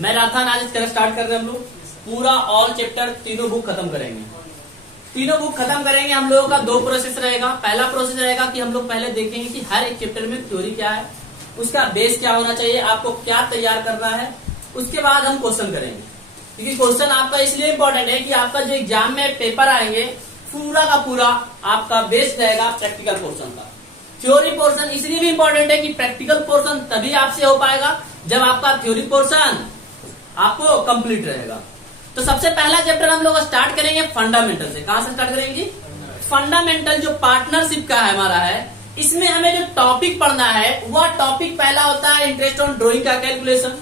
Marathon आज इसका start कर रहे हैं हम लोग। पूरा ऑल चैप्टर तीनों बुक खत्म करेंगे। तीनों बुक खत्म करेंगे। हम लोगों का दो प्रोसेस रहेगा। पहला प्रोसेस रहेगा कि हम लोग पहले देखेंगे कि हर एक चैप्टर में थ्योरी क्या है, उसका बेस क्या होना चाहिए, आपको क्या तैयार करना है। उसके बाद हम क्वेश्चन करेंगे, क्योंकि क्वेश्चन आपका इसलिए इंपॉर्टेंट है कि आपका जो एग्जाम में पेपर आएंगे पूरा का पूरा आपका बेस रहेगा प्रैक्टिकल पोर्शन का। थ्योरी पोर्शन इसलिए भी इंपॉर्टेंट है कि प्रैक्टिकल पोर्शन तभी आपसे हो पाएगा जब आपका थ्योरी पोर्शन आपको कंप्लीट रहेगा। तो सबसे पहला चैप्टर हम लोग स्टार्ट करेंगे फंडामेंटल से। कहां से स्टार्ट करेंगे जी? फंडामेंटल जो पार्टनरशिप का है हमारा है, इसमें हमें जो टॉपिक पढ़ना है वह टॉपिक पहला होता है इंटरेस्ट ऑन ड्रॉइंग का कैलकुलेशन,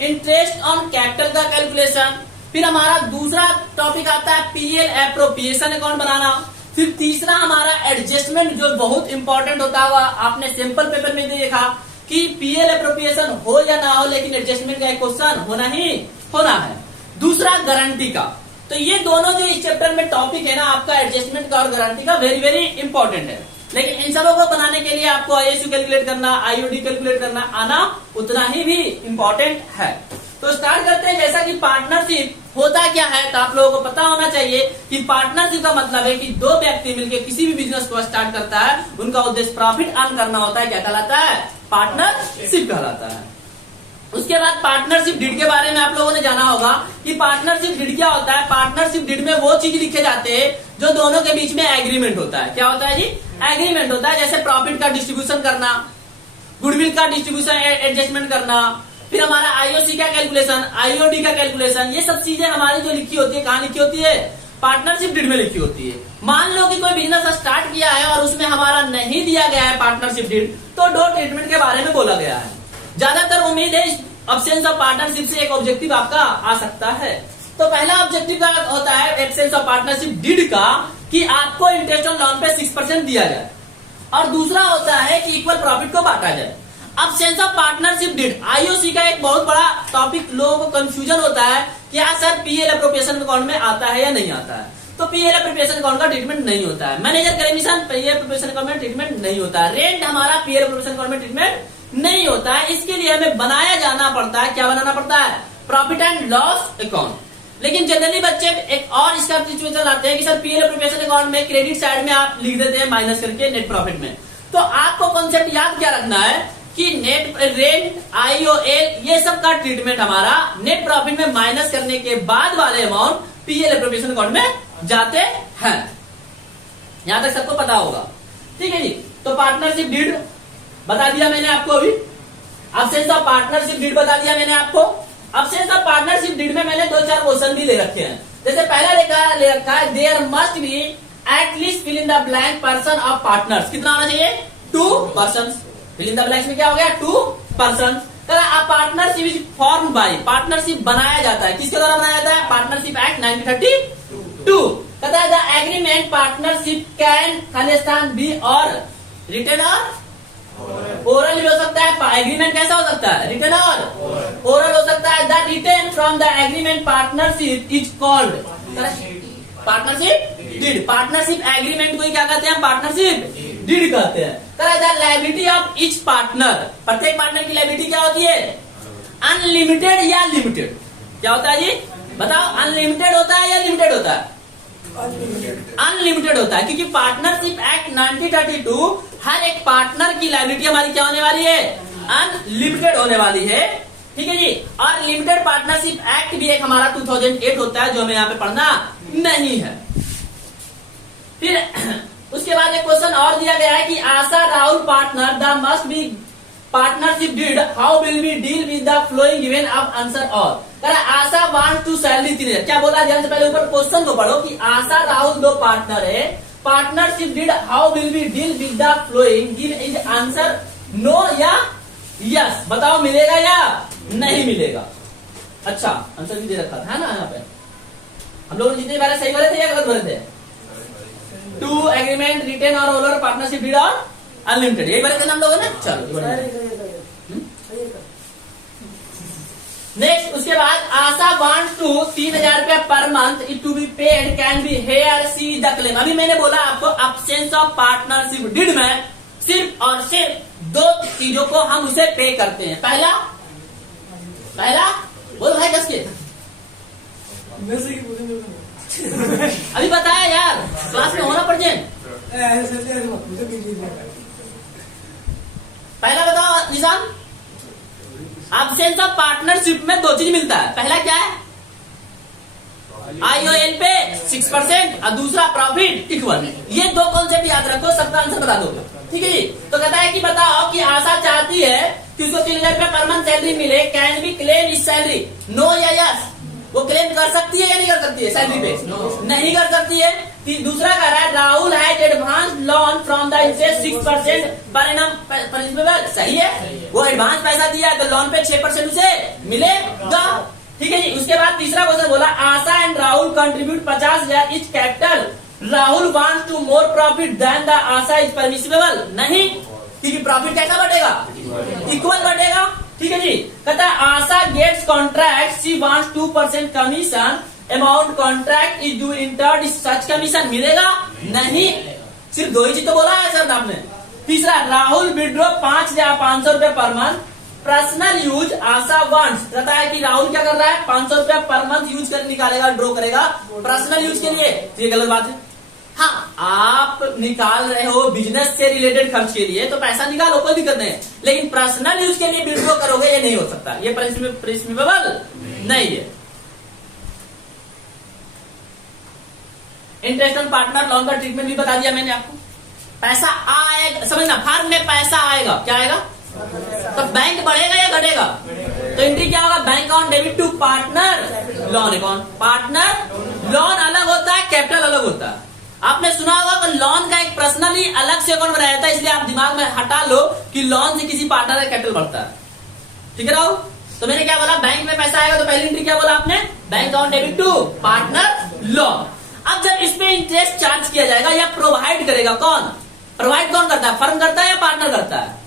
इंटरेस्ट ऑन कैपिटल का कैलकुलेशन। फिर हमारा दूसरा टॉपिक आता है पीएल एप्रोप्रिएशन अकाउंट बनाना। फिर तीसरा हमारा एडजस्टमेंट जो बहुत इंपॉर्टेंट होता हुआ, आपने सिंपल पेपर में देखा कि पीएल एप्रोप्रिएशन हो या ना हो लेकिन एडजस्टमेंट का एक क्वेश्चन होना ही होना है। दूसरा गारंटी का। तो ये दोनों जो इस चैप्टर में टॉपिक है ना आपका एडजस्टमेंट का और गारंटी का, वेरी वेरी इंपॉर्टेंट है। लेकिन इन सबों को बनाने के लिए आपको आईएसयू कैलकुलेट करना, आईओडी कैलकुलेट करना आना उतना ही भी इंपॉर्टेंट है। तो स्टार्ट करते हैं। जैसा कि पार्टनरशिप होता क्या है, तो आप लोगों को पता होना चाहिए कि पार्टनरशिप का मतलब है कि दो व्यक्ति मिलकर किसी भी बिजनेस को स्टार्ट करता है, उनका उद्देश्य प्रॉफिट अर्न करना होता है। क्या कहलाता है? पार्टनरशिप कहलाता है। उसके बाद पार्टनरशिप डीड के बारे में आप लोगों ने जाना होगा कि पार्टनरशिप डीड क्या होता है। पार्टनरशिप डीड में वो चीज लिखे जाते हैं जो दोनों के बीच में एग्रीमेंट होता है। क्या होता है जी? एग्रीमेंट होता है। जैसे प्रॉफिट का डिस्ट्रीब्यूशन करना, गुडविल का डिस्ट्रीब्यूशन एडजस्टमेंट करना, फिर हमारा आईओसी का कैलकुलेशन, आईओडी का कैलकुलेशन, ये सब चीजें हमारी जो लिखी होती है, कहाँ लिखी होती है? पार्टनरशिप डीड में लिखी होती है। मान लो कि कोई बिजनेस स्टार्ट किया है और उसमें हमारा नहीं दिया गया है पार्टनरशिप डीड, तो डो ट्रीटमेंट के बारे में बोला गया है। ज्यादातर उम्मीद है एब्सेंस ऑफ पार्टनरशिप से एक ऑब्जेक्टिव आपका आ सकता है। तो पहला ऑब्जेक्टिव का होता है एब्सेंस ऑफ पार्टनरशिप डीड का कि आपको इंटरेस्ट ऑन लोन पे 6% दिया जाए, और दूसरा होता है कि इक्वल प्रॉफिट को बांटा जाए। Absence of partnership deed IOC का एक बहुत बड़ा टॉपिक, लोगों को कंफ्यूजन होता है क्या सर पीएल एप्रोप्रिएशन अकाउंट में आता है या नहीं आता है। तो पीएल एप्रोप्रिएशन अकाउंट का ट्रीटमेंट नहीं होता है। Manager commission PL appropriation account में ट्रीटमेंट नहीं होता है। रेंट हमारा पीएल एप्रोप्रिएशन अकाउंट में ट्रीटमेंट नहीं होता है। इसके लिए हमें बनाया जाना पड़ता है। क्या बनाना पड़ता है? Profit and loss account. लेकिन जनरली बच्चे एक और इसका सिचुएशन लाते हैं कि सर पीएल एप्रोप्रिएशन अकाउंट में क्रेडिट साइड में आप लिख देते हैं माइनस करके नेट प्रॉफिट में। तो आपको कॉन्सेप्ट याद क्या रखना है कि नेट रेंट, आईओएल, ये सब का ट्रीटमेंट हमारा नेट प्रॉफिट में माइनस करने के बाद वाले अमाउंट पीएल एप्रोप्रिएशन अकाउंट में जाते हैं। यहां तक सबको पता होगा, ठीक है जी। तो पार्टनरशिप डीड बता दिया मैंने आपको। अभी एब्सेंस ऑफ पार्टनरशिप डीड बता दिया मैंने आपको। एब्सेंस ऑफ पार्टनरशिप डीड में मैंने 2-4 क्वेश्चन भी ले रखे हैं। जैसे पहला ले रखा है there must be at least fill in the blank person of partners. कितना होना चाहिए? 2 person. Fill in the blanks में क्या हो गया? 2 person. Partnership is form by, partnership बनाया जाता है। किसके द्वारा बनाया जाता है? Partnership act 1932। कहता है द एग्रीमेंट पार्टनरशिप कैन खाली स्थान बी और रिटन और ओरल भी हो सकता है। एग्रीमेंट कैसा हो सकता है? रिटन और ओरल हो सकता है। The written from the agreement partnership is called partnership deed. Partnership agreement को ही क्या कहते हैं? पार्टनरशिप डीड कहते हैं। The liability of each partner, प्रत्येक पार्टनर की लायबिलिटी क्या होती है? अनलिमिटेड या लिमिटेड? क्या होता है जी? बताओ, अनलिमिटेड होता है या लिमिटेड होता है? अनलिमिटेड होता है, क्योंकि पार्टनरशिप एक्ट 1932 हर एक पार्टनर की लायबिलिटी हमारी क्या होने वाली है? अनलिमिटेड होने वाली है, ठीक है जी। और लिमिटेड पार्टनरशिप एक्ट भी एक हमारा 2008 होता है जो हमें यहाँ पे पढ़ना नहीं है। फिर उसके बाद एक क्वेश्चन और दिया गया है कि Asha Rahul partner the must be partnership deed how will we deal with the following given of answer और आशा वांट टू सैलरी 3000। क्या बोला? ध्यान से पहले ऊपर क्वेश्चन को पढ़ो कि आशा राहुल 2 पार्टनर है, partnership deed how will we deal with the following give is answer no या यस। बताओ मिलेगा या नहीं मिलेगा? अच्छा, आंसर भी दे रखा था ना यहाँ पे। हम लोग जितने बारे सही बोले थे या गलत बोले थे? 2 एग्रीमेंट रिटेन और ओलर पार्टनरशिप डीड और अनलिमिटेड, यही बोले थे ना हम लोगों ने। चलो नेक्स्ट, उसके बाद आशा वांट्स टू 3000 रुपया per month it to be paid can be here see the claim. अभी मैंने बोला आपको एब्सेंस ऑफ पार्टनरशिप डीड में सिर्फ और सिर्फ 2 चीजों को हम उसे पे करते हैं। पहला बोलो भाई इसके? अभी बताया यार, क्लास में होना प्रेजेंट। पहला बताओ निशान, एब्सेंस ऑफ पार्टनरशिप में दो चीज मिलता है। पहला क्या है? IOL पे 6% और दूसरा प्रॉफिट इक्वल। ये दो कॉन्सेप्ट याद रखो, सबका आंसर बता दो। ठीक है जी। तो कहता है कि बताओ कि आशा चाहती है कि उसको 3,000 रुपया पर मंथ सैलरी मिले, कैन बी क्लेम इस सैलरी, नो या यस? वो क्लेम कर सकती है या नहीं कर सकती है सैलरी पे? नहीं कर सकती है। दूसरा कह रहा है Rahul has advance loan from the interest 6% per annum principal. सही है, वो एडवांस पैसा दिया है तो लोन पे 6% उसे मिलेगा। ठीक है जी। उसके बाद तीसरा क्वेश्चन बोला Asha and Rahul contribute 50,000 each capital, Rahul wants to more profit than the Asha is permissible. नहीं, क्योंकि प्रॉफिट कैसा बढ़ेगा? इक्वल बढ़ेगा। ठीक है जी। कहता है Asha gets contract, she wants 2% commission, amount contract is due in turn such commission. मिलेगा नहीं, सिर्फ दो ही चीज तो बोला है सर आपने। तीसरा राहुल विड्रॉ 5,500 रुपए पर मंथ, पर्सनल यूज आशा वांट्स। कहता है कि राहुल क्या कर रहा है? 500 रुपया पर मंथ यूज कर निकालेगा, ड्रॉ करेगा पर्सनल यूज के लिए। तो ये गलत बात है। हाँ, आप निकाल रहे हो बिजनेस से रिलेटेड खर्च के लिए तो पैसा निकालो, कोई दिक्कत नहीं है, लेकिन पर्सनल यूज के लिए विड्रॉ करोगे, ये नहीं हो सकता, ये प्रिंसिपल नहीं है। इंटरेस्ट ऑन पार्टनर लोन का ट्रीटमेंट भी बता दिया मैंने आपको। पैसा आएगा, समझना, फार्म में पैसा आएगा, क्या आएगा? तो बैंक बढ़ेगा या घटेगा? तो एंट्री क्या होगा? Bank account debit to partner loan account. Partner loan अलग होता है, कैपिटल अलग होता है। आपने सुना होगा कि लोन का एक पर्सनली अलग से अकाउंट बनाया जाता है, इसलिए आप दिमाग में हटा लो कि लोन से किसी पार्टनर का कैपिटल बढ़ता है। ठीक है राहुल? तो मैंने क्या बोला? बैंक में पैसा आएगा तो पहली एंट्री क्या बोला आपने? Bank account debit to partner loan. अब जब इसमें इंटरेस्ट चार्ज किया जाएगा या प्रोवाइड करेगा कौन? प्रोवाइड कौन करता है? फर्म करता है या पार्टनर करता है?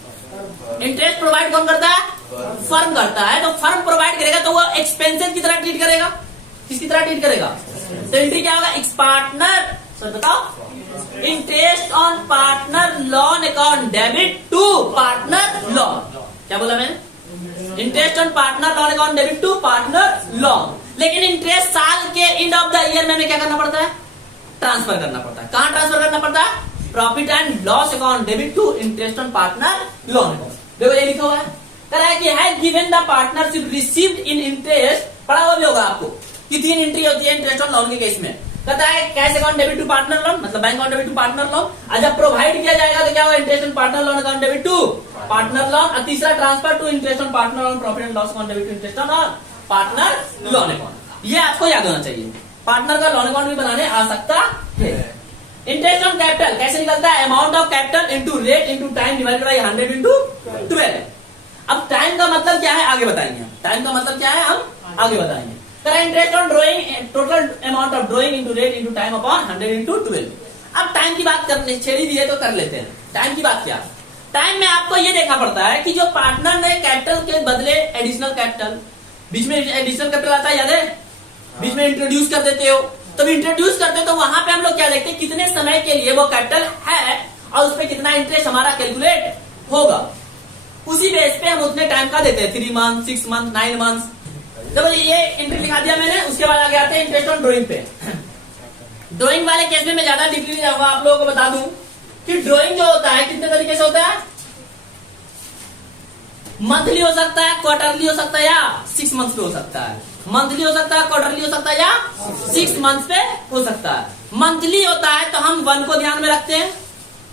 इंटरेस्ट प्रोवाइड कौन करता है? फर्म करता है। तो फर्म प्रोवाइड करेगा तो वो एक्सपेंसेस की तरह ट्रीट करेगा। किसकी तरह ट्रीट करेगा? तो एंट्री क्या होगा? एक्स पार्टनर, सर बताओ, interest on partner loan account debit to partner loan. क्या बोला मैंने? Interest on partner loan account debit to partner loan. लेकिन इंटरेस्ट साल के एंड ऑफ द ईयर में हमें क्या करना पड़ता है? ट्रांसफर करना पड़ता है। कहां ट्रांसफर करना पड़ता है? Profit and loss account debit to interest on partner loan account. देखो ये लिखा हुआ है, कह रहा है कि has given the partnership received in interest, पढ़ा हुआ भी होगा आपको कि 3 एंट्री होती है इंटरेस्ट ऑन लोन के केस में। कहता है cash account debit to partner loan, मतलब bank account debit to partner loan. और जब प्रोवाइड किया जाएगा तो क्या होगा? Interest on partner loan account debit to partner loan. और तीसरा transfer to interest on partner loan profit and loss account debit to interest on partner loan account. ये आपको याद होना चाहिए। पार्टनर का लोन अकाउंट भी बनाने आ सकता है। इंटरेस्ट ऑन कैपिटल कैसे निकलता है? Amount of capital into rate into time divided by 100 into 12। अब टाइम का मतलब क्या है आगे बताएंगे। टाइम का मतलब क्या है हम आगे बताएंगे। Interest on drawing, total amount of drawing into rate into time upon 100 into 12। अब टाइम की बात करने छेड़ी दी है तो कर लेते हैं। टाइम की बात क्या? टाइम में आपको ये देखना पड़ता है कि जो पार्टनर ने कैपिटल के बदले एडिशनल कैपिटल, बीच में एडिशनल कैपिटल आता है, याद है? बीच में इंट्रोड्यूस कर देते हो। तब इंट्रोड्यूस करते हो तो वहां पे हम लोग क्या देखते हैं? कितने समय के लिए वो कैपिटल है और उस पर कितना इंटरेस्ट हमारा कैलकुलेट होगा। उसी बेस पे हम उतने टाइम का देते हैं, 3 मंथ, 6 मंथ, 9 मंथ। जब ये एंट्री लिखा दिया मैंने, उसके बाद आगे आते हैं इंटरेस्ट ऑन ड्रॉइंग पे। ड्रॉइंग वाले केस में मैं ज्यादा डीपली नहीं जाऊंगा, आप लोगों को बता दूं कि ड्रॉइंग जो होता है कितने तरीके से होता है? मंथली हो सकता है, क्वार्टरली हो सकता है या 6 मंथ पे हो सकता है। मंथली हो सकता है, क्वार्टरली हो सकता है या 6 मंथ पे हो सकता है। मंथली होता है तो हम 1 को ध्यान में रखते हैं,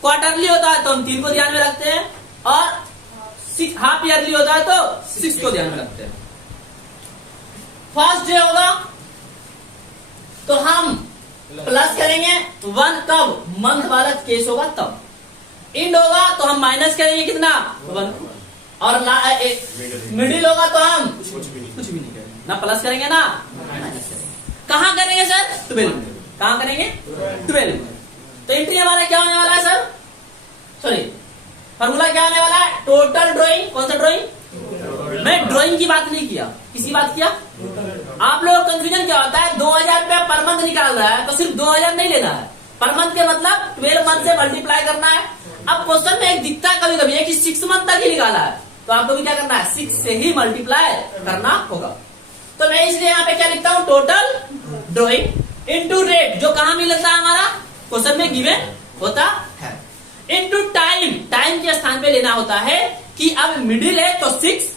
क्वार्टरली होता है तो हम 3 को ध्यान में रखते हैं, और हाफ ईयरली होता है तो 6 को ध्यान में रखते हैं। फर्स्ट डे होगा तो हम प्लस करेंगे 1, कब? मंथ वाला केस होगा तब। इंड होगा तो हम माइनस करेंगे कितना? 1। और मिडिल होगा तो हम कुछ भी नहीं करेंगे, ना प्लस करेंगे ना माइनस करेंगे। कहां करेंगे सर? 12 में। कहां करेंगे? 12 में। तो एंट्री हमारा क्या होने वाला है सर? सॉरी, फॉर्मूला क्या होने वाला है? Total drawing. कौन सा ड्राइंग? मैं ड्राइंग की बात नहीं किया, किसी बात किया? आप लोग कंफ्यूजन क्या होता है? 2000 रुपया पर मंथ निकाल रहा है तो सिर्फ 2000 नहीं लेना है। पर मंथ के मतलब 12 मंथ से मल्टीप्लाई करना है। अब क्वेश्चन में एक दिखता है कभी कभी है कि 6 मंथ तक ही निकाला है, तो आपको भी क्या करना है? 6 से ही मल्टीप्लाई करना होगा। तो मैं इसलिए यहाँ पे क्या लिखता हूँ, टोटल ड्राइंग इनटू रेट, जो कहाँ मिलता है हमारा क्वेश्चन में गिवन होता है, इनटू टाइम, टाइम के स्थान पे लेना होता है कि अब मिडिल है तो 6